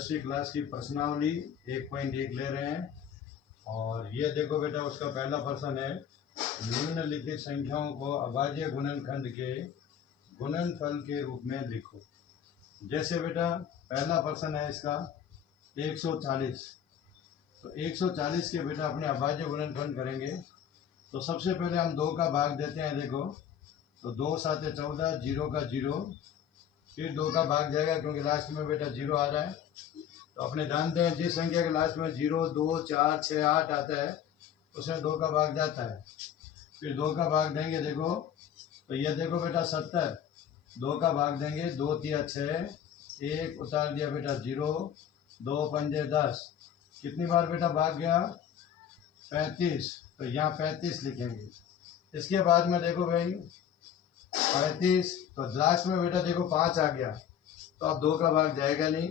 10वीं क्लास की प्रश्नावली 1.1 ले रहे हैं। और ये देखो बेटा, उसका पहला प्रश्न है, निम्नलिखित संख्याओं को अभाज्य गुणनखंड के गुणनफल के रूप में लिखो। जैसे बेटा पहला प्रश्न है इसका 140, तो 140 के बेटा अपने अभाज्य गुणनखंड करेंगे। तो सबसे पहले हम 2 का भाग देते हैं। देखो, तो 2 7 14, 0 का 0, फिर 2 का भाग जाएगा क्योंकि लास्ट में बेटा 0 आ रहा है। तो अपने जानते हैं जिस संख्या के लास्ट में 0 2 4 6 8 आता है उसमें 2 का भाग जाता है। फिर 2 का भाग देंगे। देखो, तो ये देखो बेटा 70, 2 का भाग देंगे, 2 3 6, 1 उतार दिया बेटा 0, 2 पंजे 10, कितनी बार बेटा भाग गया 35, तो यहाँ 35 लिखेंगे। इसके बाद में देखो भाई 35, तो लास्ट में बेटा देखो 5 आ गया, तो अब 2 का भाग जाएगा नहीं।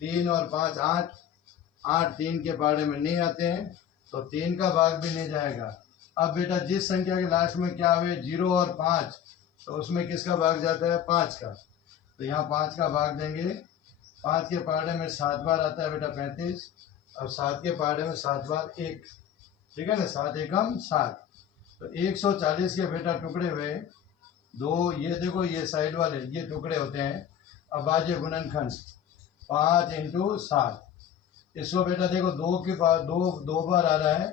3 और 5 8, 8 3 के पाड़े में नहीं आते हैं, तो 3 का भाग भी नहीं जाएगा। अब बेटा जिस संख्या के लास्ट में क्या आवे 0 और 5, तो उसमें किसका भाग जाता है 5 का, तो यहाँ 5 का भाग देंगे। 5 के पाड़े में 7 बार आता है बेटा 35, अब 7 के पाड़े में 7 बार 1, ठीक है ना, 7 एकम 7। तो 140 के बेटा टुकड़े हुए 2, ये देखो ये साइड वाले ये टुकड़े होते हैं अभाज्य गुणनखंड 5 × 7। इसको बेटा देखो 2 के पास 2 बार आ रहा है,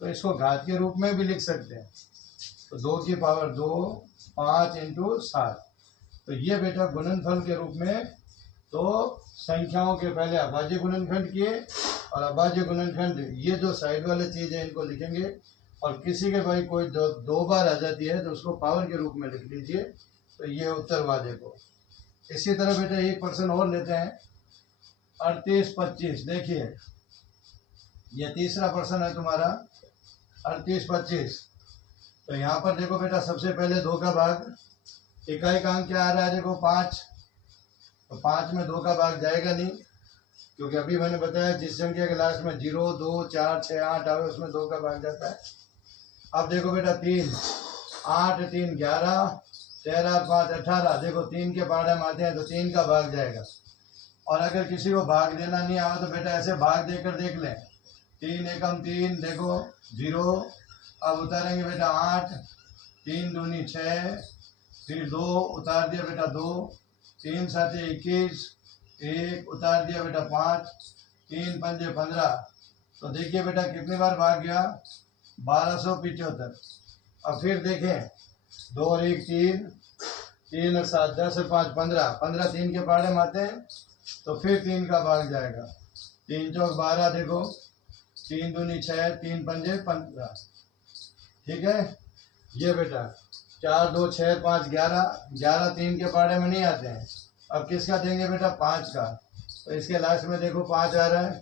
तो इसको घात के रूप में भी लिख सकते हैं। तो 2 की पावर 2, 5 × 7, तो ये बेटा गुणनफल के रूप में। तो संख्याओं के पहले अभाज्य गुणनखंड किए और अभाज्य गुणनखंड ये जो साइड वाले चीज़ है इनको लिखेंगे। और किसी के भाई कोई 2 बार आ जाती है तो उसको पावर के रूप में लिख लीजिए। तो ये उत्तर हुआ। देखो इसी तरह बेटा एक प्रश्न और लेते हैं 38 25। देखिए ये तीसरा प्रश्न है तुम्हारा 38 25। तो यहाँ पर देखो बेटा सबसे पहले 2 का भाग, इकाई का अंक क्या आ रहा है देखो 5, तो 5 में 2 का भाग जाएगा नहीं क्योंकि अभी मैंने बताया जिस संख्या के लास्ट में 0 2 4 6 8 आवे उसमें 2 का भाग जाता है। अब देखो बेटा 3 8 3 11, 13 5 18, देखो 3 के पाड़े में आते हैं तो 3 का भाग जाएगा। और अगर किसी को भाग देना नहीं आवा तो बेटा ऐसे भाग देकर देख लें, 3 एकम 3, देखो 0, अब उतारेंगे बेटा 8, 3 दूनी 6, फिर 2 उतार दिया बेटा 2, 3 7 21, 1 उतार दिया बेटा 5, 3 पंजे 15। तो देखिए बेटा कितनी बार भाग गया 1275। अब फिर देखें 2 और 1 3, 3 और 7 10 और 5 15, 15 3 के पाड़े में आते हैं तो फिर 3 का भाग जाएगा। 3 चौक 12, देखो 3 दूनी 6, 3 पंजे 15, ठीक है। ये बेटा 4 2 6 5 11, 11 3 के पाड़े में नहीं आते हैं। अब किसका देंगे बेटा 5 का, तो इसके लास्ट में देखो 5 आ रहा है,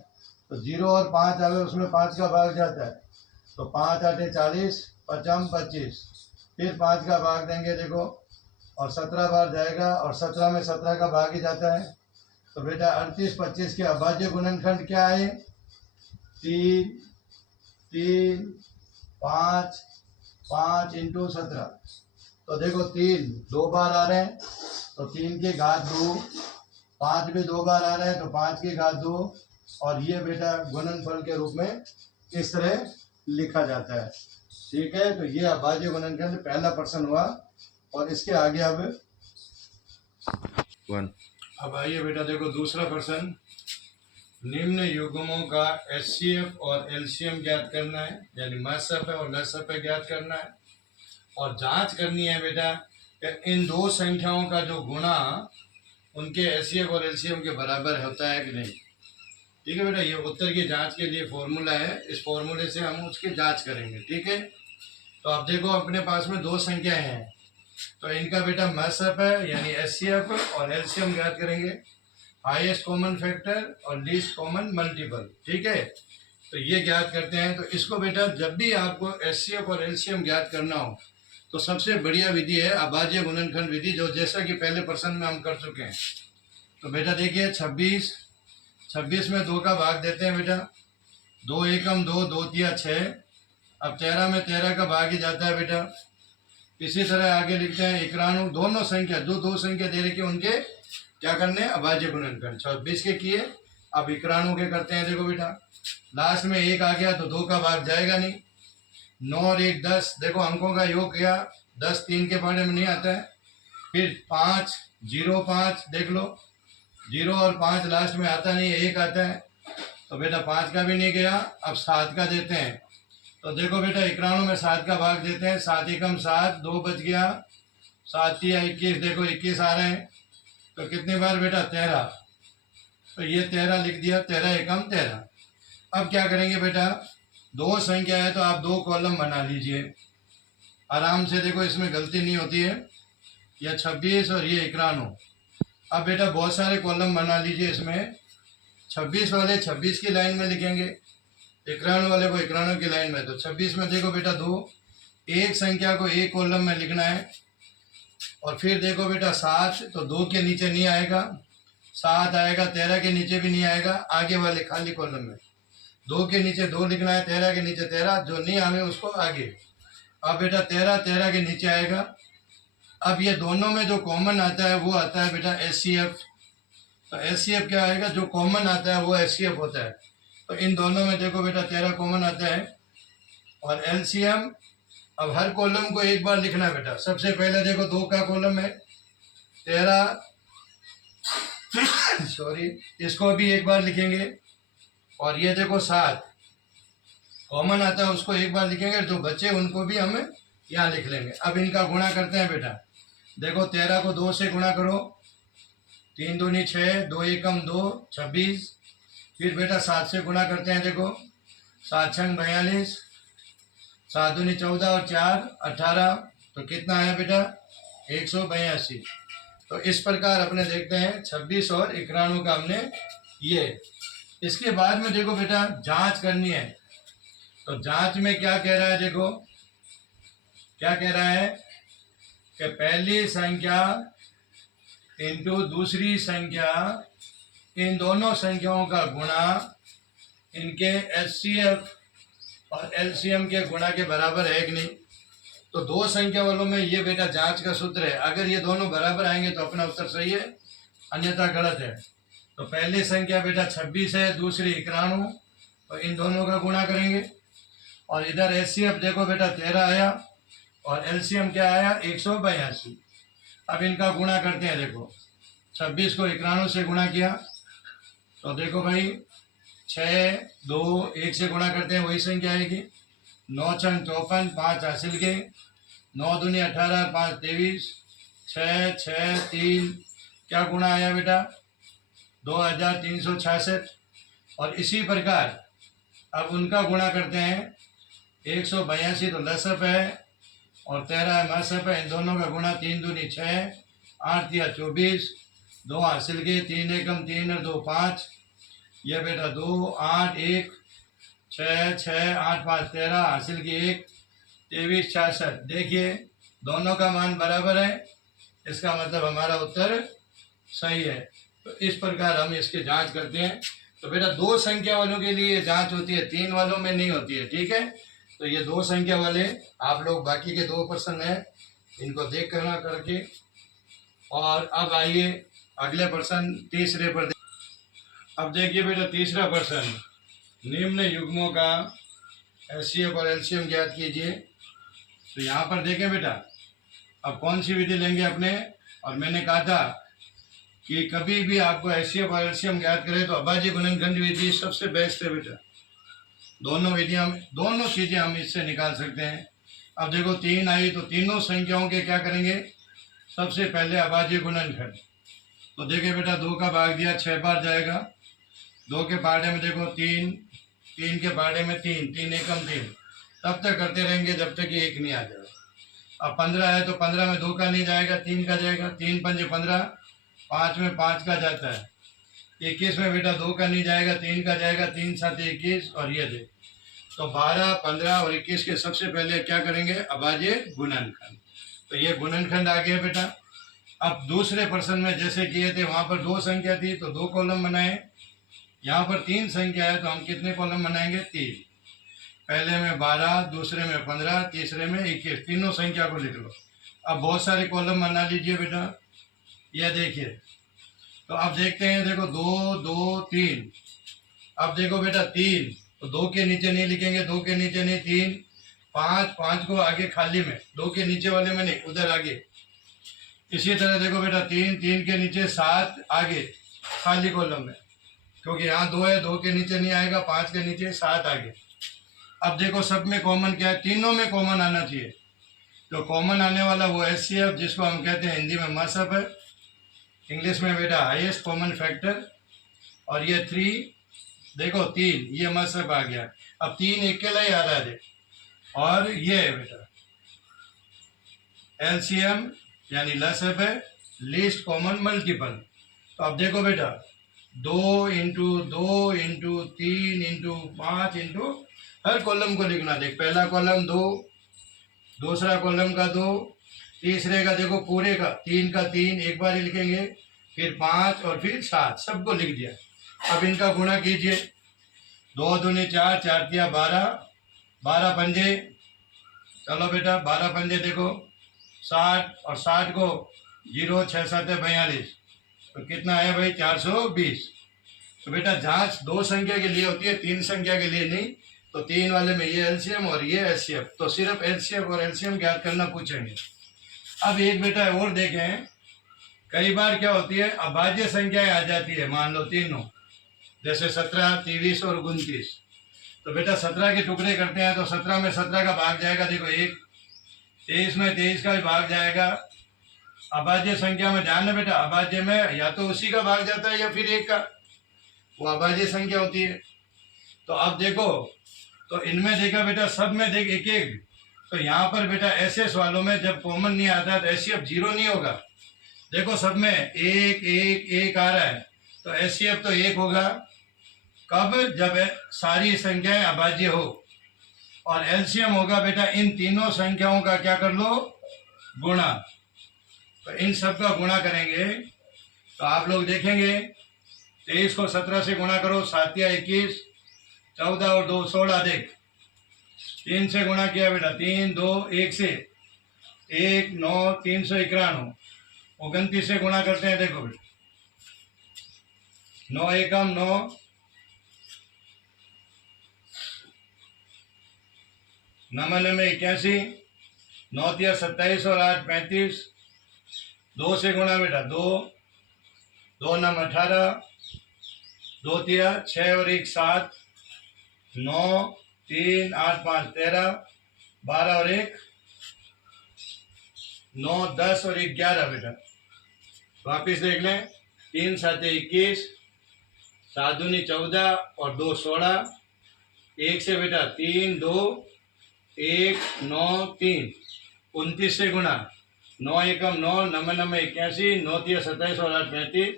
तो 0 और 5 आ गए उसमें 5 का भाग जाता है। तो 5 8 40, 55 25, फिर 5 का भाग देंगे देखो, और 17 बार जाएगा और 17 में 17 का भाग ही जाता है। तो बेटा 38 25 के अभाज्य गुणनखंड क्या है 3 3 5 5 × 17। तो देखो 3 2 बार आ रहे हैं तो 3 की घात 2, 5 भी 2 बार आ रहे हैं तो 5 की घात 2, और ये बेटा गुणनफल के रूप में इस तरह लिखा जाता है, ठीक है। तो ये अभाज्य गुणनखंड पहला प्रश्न हुआ। और इसके आगे अब 1। अब आइए बेटा देखो दूसरा प्रश्न, निम्न युग्मों का एचसीएफ और एलसीएम ज्ञात करना है, यानी मसफ और लसफ ज्ञात करना है। और जांच करनी है बेटा कि इन दो संख्याओं का जो गुणा उनके एचसीएफ और एलसीएम के बराबर होता है कि नहीं, ठीक है बेटा। ये उत्तर की जांच के लिए फॉर्मूला है, इस फॉर्मूले से हम उसकी जांच करेंगे, ठीक है। तो अब देखो अपने पास में 2 संख्याएं हैं, तो इनका बेटा मसफ है यानी एचसीएफ और एलसीएम ज्ञात करेंगे, हाईएस्ट कॉमन फैक्टर और लीस्ट कॉमन मल्टीपल, ठीक है। तो ये ज्ञात करते हैं। तो इसको बेटा जब भी आपको एचसीएफ और एलसीएम ज्ञात करना हो तो सबसे बढ़िया विधि है अभाज्य गुणनखंड विधि, जो जैसा कि पहले प्रश्न में हम कर चुके हैं। तो बेटा देखिए 26 में 2 का भाग देते हैं बेटा, 2 एकम 2, 2 तिया 6। अब 13 में 13 का भाग ही जाता है बेटा। इसी तरह आगे लिखते हैं 91, दोनों संख्या जो 2 संख्या दे रखी है उनके क्या करने अभाज्य गुणनखंड। 26 के किए, अब इक्राणु के करते हैं, देखो बेटा लास्ट में 1 आ गया तो 2 का भाग जाएगा नहीं। 9 और 1 10, देखो अंकों का योग किया, 10 3 के पढ़ने में नहीं आता है। फिर 5 0 5, देख लो 0 और 5 लास्ट में आता नहीं, 1 आता है, तो बेटा 5 का भी नहीं गया। अब 7 का देते हैं, तो देखो बेटा इक्राणु में 7 का भाग देते हैं, 7 एकम 7, 2 बच गया, 7 या 21, देखो 21 आ रहे हैं, तो कितनी बार बेटा 13, तो ये 13 लिख दिया, 13 एकम 13। अब क्या करेंगे बेटा, 2 संख्या है तो आप 2 कॉलम बना लीजिए आराम से, देखो इसमें गलती नहीं होती है। यह 26 और ये इक्राणु। अब बेटा बहुत सारे कॉलम बना लीजिए इसमें, 26 वाले 26 की लाइन में लिखेंगे, इक्राणु वाले को इक्राणु की लाइन में। तो 26 में देखो बेटा 2, एक संख्या को एक कॉलम में लिखना है। और फिर देखो बेटा 7, तो 2 के नीचे नहीं आएगा, 7 आएगा, 13 के नीचे भी नहीं आएगा, आगे वाले खाली कॉलम में 2 के नीचे 2 लिखना है, 13 के नीचे 13, जो नहीं आवे उसको आगे। अब बेटा 13 13 के नीचे आएगा। अब ये दोनों में जो कॉमन आता है वो आता है बेटा HCF। तो HCF क्या आएगा, जो कॉमन आता है वो HCF होता है। तो इन दोनों में देखो बेटा 13 कॉमन आता है। और LCM, अब हर कॉलम को एक बार लिखना है बेटा। सबसे पहले देखो 2 का कॉलम है 13 सॉरी, इसको भी एक बार लिखेंगे। और ये देखो 7 कॉमन आता है, उसको एक बार लिखेंगे, जो बच्चे उनको भी हम यहाँ लिख लेंगे। अब इनका गुणा करते हैं बेटा, देखो 13 को 2 से गुणा करो, 3 दूनी 6, 2 एकम 2 26। फिर बेटा 7 से गुणा करते हैं, देखो 7 छंग 42, 7 दूनी 14 और 4 18, तो कितना आया बेटा 182। तो इस प्रकार अपने देखते हैं 26 और इक्राणु का हमने ये। इसके बाद में देखो बेटा जांच करनी है, तो जांच में क्या कह रहा है, देखो क्या कह रहा है कि पहली संख्या इंटू दूसरी संख्या, इन दोनों संख्याओं का गुणा इनके HCF और LCM के गुणा के बराबर है कि नहीं। तो 2 संख्या वालों में ये बेटा जांच का सूत्र है, अगर ये दोनों बराबर आएंगे तो अपना उत्तर सही है, अन्यथा गलत है। तो पहली संख्या बेटा 26 है, दूसरी इक्राणु, तो इन दोनों का गुणा करेंगे। और इधर HCF देखो बेटा 13 आया और LCM क्या आया 182। अब इनका गुणा करते हैं, देखो 26 को इक्राणु से गुणा किया, तो देखो भाई 6 2 1 से गुणा करते हैं, वही संख्या आएगी। 9 छंग 54, 5 हासिल के, 9 दूनी 18, 5 23, 6 6 3, क्या गुणा आया बेटा 2366। और इसी प्रकार अब उनका गुणा करते हैं, 182 तो लसफ है और 13 मसफ है, इन दोनों का गुणा 3 दूनी 6, 8 या 24, 2 हासिल के, 3 एकम 3 और 2 5, यह बेटा 2 8 1 6 6 8 5 13 हासिल की 1 23 66। देखिए दोनों का मान बराबर है, इसका मतलब हमारा उत्तर सही है। तो इस प्रकार हम इसकी जांच करते हैं। तो बेटा 2 संख्या वालों के लिए जांच होती है, 3 वालों में नहीं होती है, ठीक है। तो ये 2 संख्या वाले आप लोग बाकी के 2 प्रश्न हैं, इनको देख करना करके। और अब आइए अगले प्रश्न तीसरे पर। अब देखिए बेटा तीसरा प्रश्न, निम्न युग्मों का HCF और LCM ज्ञात कीजिए। तो यहाँ पर देखें बेटा, अब कौन सी विधि लेंगे अपने, और मैंने कहा था कि कभी भी आपको HCF और LCM ज्ञात करें तो अभाज्य गुणनखंड विधि सबसे बेस्ट है बेटा। दोनों विधियाँ, दोनों चीज़ें हम इससे निकाल सकते हैं। अब देखो 3 आई, तो तीनों संख्याओं के क्या करेंगे, सबसे पहले अभाज्य गुणनखंड। तो देखिए बेटा 2 का भाग दिया 6 बार जाएगा, 2 के पहाड़े में देखो 3, 3 के पहाड़े में 3, 3 एकम 3, तब तक करते रहेंगे जब तक कि 1 नहीं आ जाए। अब 15 है तो 15 में 2 का नहीं जाएगा, 3 का जाएगा, 3 पंजे 15, 5 में 5 का जाता है। 21 में बेटा 2 का नहीं जाएगा, 3 का जाएगा, 3 7 21, और ये दे। तो 12 15 और 21 के सबसे पहले क्या करेंगे, अभाज्य गुणनखंड। तो ये गुणनखंड आ गया बेटा। अब दूसरे प्रश्न में जैसे किए थे, वहाँ पर 2 संख्या थी तो 2 कॉलम बनाए, यहाँ पर 3 संख्या है तो हम कितने कॉलम बनाएंगे, 3। पहले में 12, दूसरे में 15, तीसरे में 21, तीनों संख्या को लिख लो। अब बहुत सारे कॉलम बना लीजिए बेटा, यह देखिए। तो अब देखते हैं, देखो 2 2 3, अब देखो बेटा 3, तो 2 के नीचे नहीं लिखेंगे, 2 के नीचे नहीं, 3, 5, 5 को आगे खाली में, 2 के नीचे वाले में नहीं, उधर आगे। इसी तरह देखो बेटा 3, 3 के नीचे 7 आगे खाली कॉलम में, क्योंकि यहाँ 2 है, 2 के नीचे नहीं आएगा, 5 के नीचे 7 आगे। अब देखो सब में कॉमन क्या है, तीनों में कॉमन आना चाहिए। तो कॉमन आने वाला वो HCF, जिसको हम कहते हैं हिंदी में मसअप है, इंग्लिश में बेटा हाईएस्ट कॉमन फैक्टर। और ये 3 देखो 3, ये मसअप आ गया। अब 3 अकेला ही आ रहा है। और ये है बेटा LCM यानी लसअप है, लीस्ट कॉमन मल्टीपल। तो अब देखो बेटा 2 इंटू 2 इंटू 3 इंटू 5 इंटू हर कॉलम को लिखना। देख पहला कॉलम 2, दूसरा कॉलम का 2, तीसरे का देखो पूरे का 3 का 3 एक बार ही लिखेंगे, फिर 5 और फिर 7 सबको लिख दिया। अब इनका गुणा कीजिए, 2 दूनी 4, 4 तिया 12, 12 पंजे, चलो बेटा 12 पंजे देखो 60, और 60 को 0 6 7 42, तो कितना है भाई 420। तो बेटा जांच 2 संख्या के लिए होती है, 3 संख्या के लिए नहीं। तो 3 वाले में ये LCM और ये HCF, तो सिर्फ LCF और LCM ज्ञात करना पूछेंगे। अब एक बेटा और देखें, कई बार क्या होती है अभाज्य संख्याएं आ जाती है, मान लो तीनों, जैसे 17, 23 और 29। तो बेटा 17 के टुकड़े करते हैं, तो 17 में 17 का भाग जाएगा, देखो 1, 23 में 23 का भी भाग जाएगा। अभाज्य संख्या में ध्यान है बेटा, अभाज्य में या तो उसी का भाग जाता है या फिर 1 का, वो अभाज्य संख्या होती है। तो अब देखो, तो इनमें देखा बेटा सब में देख 1 1, तो यहाँ पर बेटा SS वालों में जब कॉमन नहीं आता तो HCF 0 नहीं होगा। देखो सब में 1 1 1 आ रहा है, तो HCF तो 1 होगा। कब? जब सारी संख्याएं अभाज्य हो। और LCM होगा बेटा इन तीनों संख्याओं का क्या कर लो, गुणा। तो इन सब का गुणा करेंगे तो आप लोग देखेंगे 23 को 17 से गुणा करो, 7 या 21, 14 और 2 16, देख 3 से गुणा किया बेटा, 3 2 1 से 1 9 391, 29 से गुणा करते हैं, देखो बेटा 9 एकम 9, 9 में 81, 9 तिया 27 और 8 35, 2 से गुणा बेटा 2, 2 9 18, 2 तिया 6 और 1 7, 9 3 8 5 13, 12 और 1 9 10 और 1 11 बेटा। वापिस देख लें, 3 7 21, 7 दूनी 14 और 2 16, 1 से बेटा 3 2 1 9 3, 29 से गुणा, 9 एकम 9, 9 9 81, 9 तिया 27 और 8 35,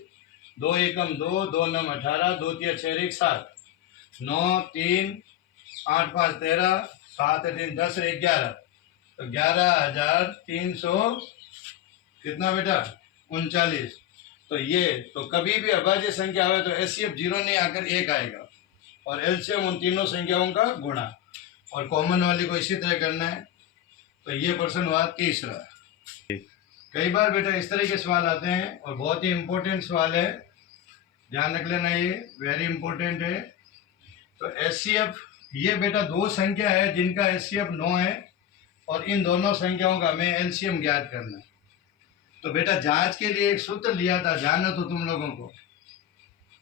2 एकम 2, 2 9 18, 2 तिया 6 1 7, 9 3 8 5 13, 7 3 10 और 11, तो 11,300 कितना बेटा 39। तो ये तो कभी भी अभाज्य संख्या आवे तो HCF 0 नहीं आकर 1 आएगा, और LCM उन तीनों संख्याओं का गुणा, और कॉमन वाली को इसी तरह करना है। तो ये प्रश्न हुआ तीसरा। कई बार बेटा इस तरह के सवाल आते हैं, और बहुत ही इंपॉर्टेंट सवाल है, ध्यान रख लेना, ये वेरी इंपॉर्टेंट है। तो HCF ये बेटा 2 संख्या है जिनका HCF 9 है, और इन दोनों संख्याओं का हमें LCM ज्ञात करना है। तो बेटा जांच के लिए एक सूत्र लिया था, जाना तो तुम लोगों को,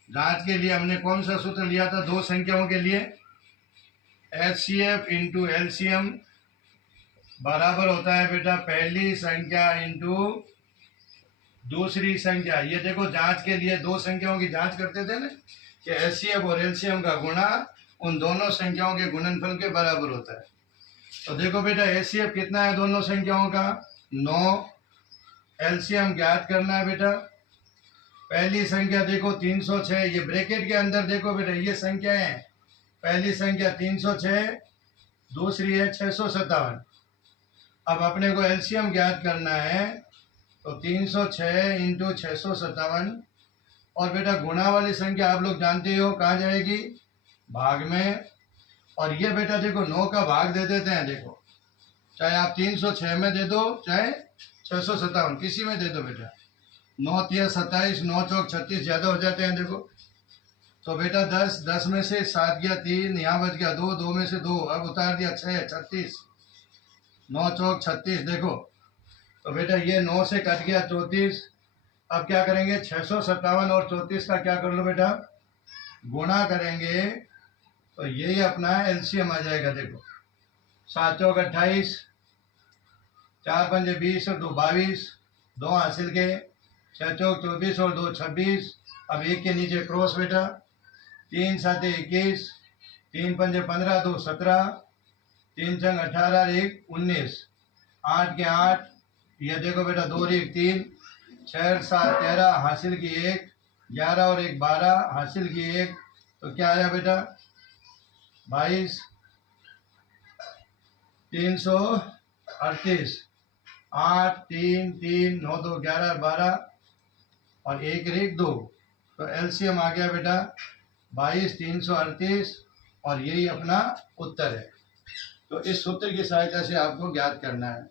जांच के लिए हमने कौन सा सूत्र लिया था 2 संख्याओं के लिए, HCF इंटू LCM बराबर होता है बेटा पहली संख्या इंटू दूसरी संख्या। ये देखो जांच के लिए 2 संख्याओं की जांच करते थे ना, कि HCF और LCM का गुणा उन दोनों संख्याओं के गुणनफल के बराबर होता है। तो देखो बेटा HCF कितना है दोनों संख्याओं का 9, LCM ज्ञात करना है बेटा। पहली संख्या देखो 306, ये ब्रैकेट के अंदर देखो बेटा ये संख्या है, पहली संख्या 306, दूसरी है 657। अब अपने को LCM ज्ञात करना है, तो 306 इंटू 657, और बेटा गुणा वाली संख्या आप लोग जानते हो कहाँ जाएगी, भाग में। और ये बेटा देखो 9 का भाग दे देते हैं, देखो चाहे आप 306 में दे दो चाहे 657 किसी में दे दो बेटा, 9 तिया 27, 9 चौक 36 ज़्यादा हो जाते हैं देखो, तो बेटा 10, 10 में से 7 गया 3, यहाँ बच गया 2, 2 में से 2, अब उतार दिया 6, 36, 9 चौक 36। देखो तो बेटा ये 9 से कट गया 34। अब क्या करेंगे, 657 और 34 का क्या कर लो बेटा, गुणा करेंगे तो यही अपना एलसीएम आ जाएगा। देखो 7 चौक 28, 4 पंजे 20 और 2 22, 2 हासिल के, 6 चौक 24 और 2 26। अब एक के नीचे क्रॉस बेटा, 3 7 21, 3 पंजे 15, 2 17, 3 छंग 18, 1 19, 8 के 8। ये देखो बेटा 2 और 1 3, 6 7 13, हासिल की 1, 11 और 1 12, हासिल की 1। तो क्या आया बेटा 22, 338, 8 3 3 9 2 11 12 और 1 1 2। तो एलसीएम आ गया बेटा 22 338 और यही अपना उत्तर है। तो इस सूत्र की सहायता से आपको ज्ञात करना है।